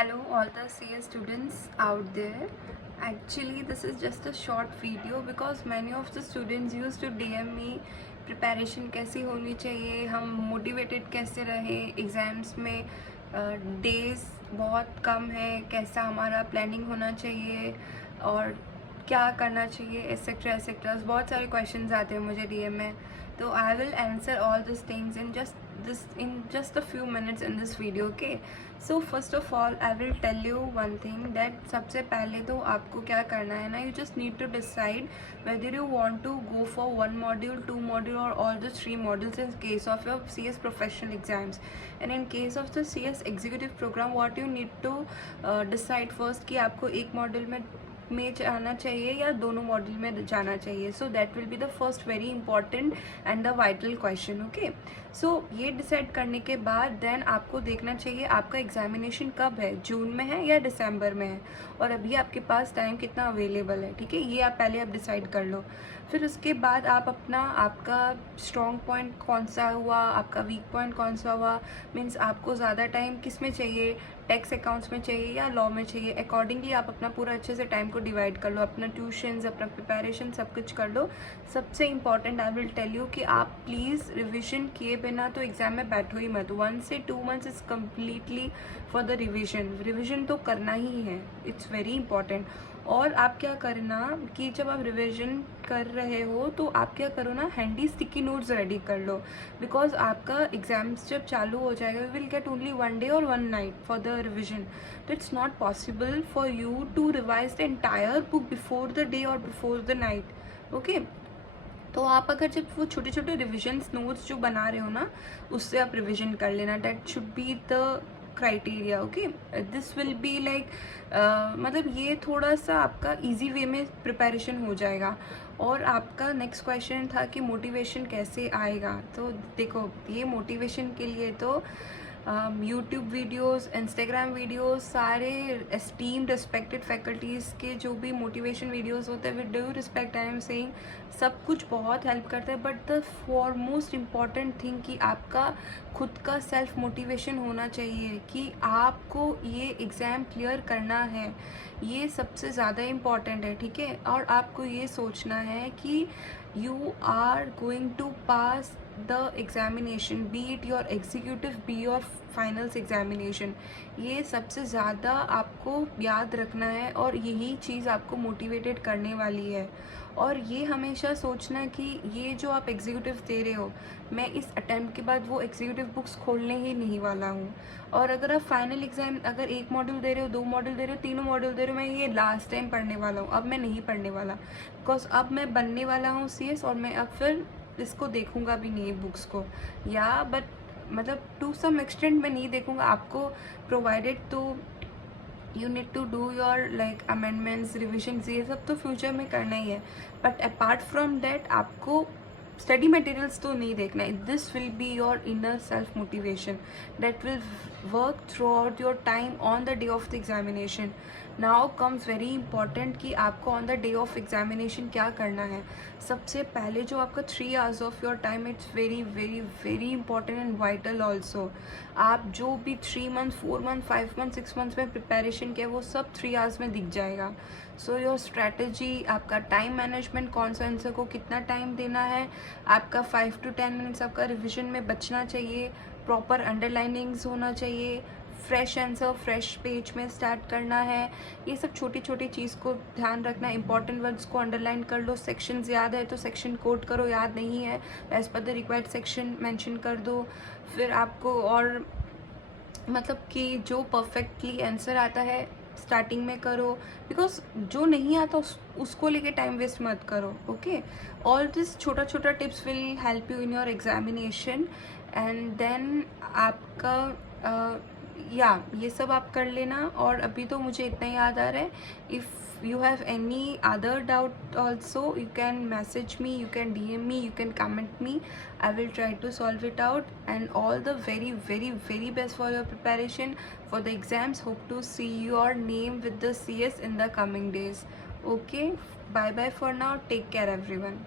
Hello all the CS students out there. Actually this is just a short video because many of the students used to DM me preparation कैसी होनी चाहिए, हम motivated कैसे रहें exams में, days बहुत कम है, कैसा हमारा प्लानिंग होना चाहिए और क्या करना चाहिए एसेट्रा एसेट्रा. बहुत सारे क्वेश्चंस आते हैं मुझे डीएम में. तो I will answer all this things in just a few minutes in this video. Okay, so first of all I will tell you one thing that सबसे पहले तो आपको क्या करना है ना, you just need to decide whether you want to go for one module, two module or all the three modules in case of your CS professional exams. And in case of the CS executive program, what you need to decide first कि आपको एक module में जाना चाहिए या दोनों module में जाना चाहिए. So that will be the first very important and the vital question. Okay, so ये डिसाइड करने के बाद देन आपको देखना चाहिए आपका एग्जामिनेशन कब है, जून में है या दिसंबर में है, और अभी आपके पास टाइम कितना अवेलेबल है. ठीक है, ये आप पहले आप डिसाइड कर लो. फिर उसके बाद आप आपका स्ट्रॉन्ग पॉइंट कौन सा हुआ, आपका वीक पॉइंट कौन सा हुआ, मीन्स आपको ज़्यादा टाइम किस में चाहिए, टैक्स अकाउंट्स में चाहिए या लॉ में चाहिए. अकॉर्डिंगली आप अपना पूरा अच्छे से टाइम को डिवाइड कर लो, अपना ट्यूशन्स, अपना प्रिपरेशन सब कुछ कर लो. सबसे important I will tell you कि आप प्लीज़ रिविजन किए बिना तो एग्ज़ाम में बैठो ही मत. 1 से 2 months is completely for the revision तो करना ही है, इट्स वेरी इंपॉर्टेंट. और आप क्या करना कि जब आप रिवीजन कर रहे हो तो आप क्या करो ना, हैंडी स्टिकी नोट्स रेडी कर लो, बिकॉज आपका एग्जाम्स जब चालू हो जाएगा we will get only 1 day और 1 नाइट फॉर द रिवीजन. तो it's not possible for you to revise the entire book before the day और बिफोर द नाइट. ओके, तो आप अगर जब वो छोटे छोटे रिविजन्स नोट्स जो बना रहे हो ना, उससे आप रिविजन कर लेना. That should be the criteria. Okay, this will be like मतलब ये थोड़ा सा आपका इजी वे में प्रिपरेशन हो जाएगा. और आपका नेक्स्ट क्वेश्चन था कि मोटिवेशन कैसे आएगा. तो देखो, ये मोटिवेशन के लिए तो यूट्यूब वीडियोस, इंस्टाग्राम वीडियोस, सारे एस्टीम्ड रिस्पेक्टेड फैकल्टीज़ के जो भी मोटिवेशन वीडियोस होते हैं, with due respect I am saying, सब कुछ बहुत हेल्प करता है. But the for most important thing कि आपका खुद का सेल्फ मोटिवेशन होना चाहिए कि आपको ये एग्ज़ाम क्लियर करना है. ये सबसे ज़्यादा इम्पॉर्टेंट है. ठीक है, और आपको ये सोचना है कि you are going to pass the examination, be it your executive, be your finals examination. ये सबसे ज़्यादा आपको याद रखना है और यही चीज़ आपको मोटिवेटेड करने वाली है. और ये हमेशा सोचना कि ये जो आप एग्जीक्यूटिव दे रहे हो, मैं इस अटैम्प्ट के बाद वो एग्जीक्यूटिव बुक्स खोलने ही नहीं वाला हूँ. और अगर आप फाइनल एग्ज़ाम अगर एक मॉड्यूल दे रहे हो, 2 मॉड्यूल दे रहे हो, 3 मॉड्यूल दे रहे हो, मैं ये लास्ट टाइम पढ़ने वाला हूँ, अब मैं नहीं पढ़ने वाला, बिकॉज अब मैं बनने वाला हूँ सीएस और मैं अब फिर इसको देखूँगा भी नहीं बुक्स को. या बट मतलब टू सम एक्सटेंट मैं नहीं देखूँगा आपको, प्रोवाइडेड तो you need to do your like amendments, revisions, ये सब तो फ्यूचर में करना ही है. बट अपार्ट फ्रॉम दैट आपको स्टडी मटेरियल्स तो नहीं देखना है. This will be your inner self motivation that will work throughout your time on the day of the examination. Now comes very important कि आपको on the day of examination क्या करना है. सबसे पहले जो आपका 3 hours of your time, it's very very very important and vital also. आप जो भी 3 मंथ, 4 मंथ, 5 मंथ, 6 मंथ्स में प्रिपरेशन किया वो सब 3 आवर्स में दिख जाएगा. सो योर स्ट्रैटेजी, आपका टाइम मैनेजमेंट, कौन सा आंसर को कितना टाइम देना है, आपका 5 to 10 मिनट्स आपका रिविजन में बचना चाहिए, प्रॉपर अंडरलाइनिंग्स होना चाहिए, फ्रेश आंसर फ्रेश पेज में स्टार्ट करना है. ये सब छोटी छोटी चीज़ को ध्यान रखना. इंपॉर्टेंट वर्ड्स को अंडरलाइन कर लो. सेक्शंस याद है तो सेक्शन कोड करो, याद नहीं है as per the required section mention कर दो. फिर आपको और मतलब कि जो परफेक्टली आंसर आता है स्टार्टिंग में करो, बिकॉज जो नहीं आता उसको लेके टाइम वेस्ट मत करो. ओके, ऑल दिस छोटा छोटा tips will help you in your examination. And then आपका ये सब आप कर लेना. और अभी तो मुझे इतना याद आ रहा है. If you have any other doubt also, you can message me, you can DM me, you can comment me. I will try to solve it out. And all the very very very best for your preparation for the exams. Hope to see your name with the CS in the coming days. Okay, bye bye for now. Take care everyone.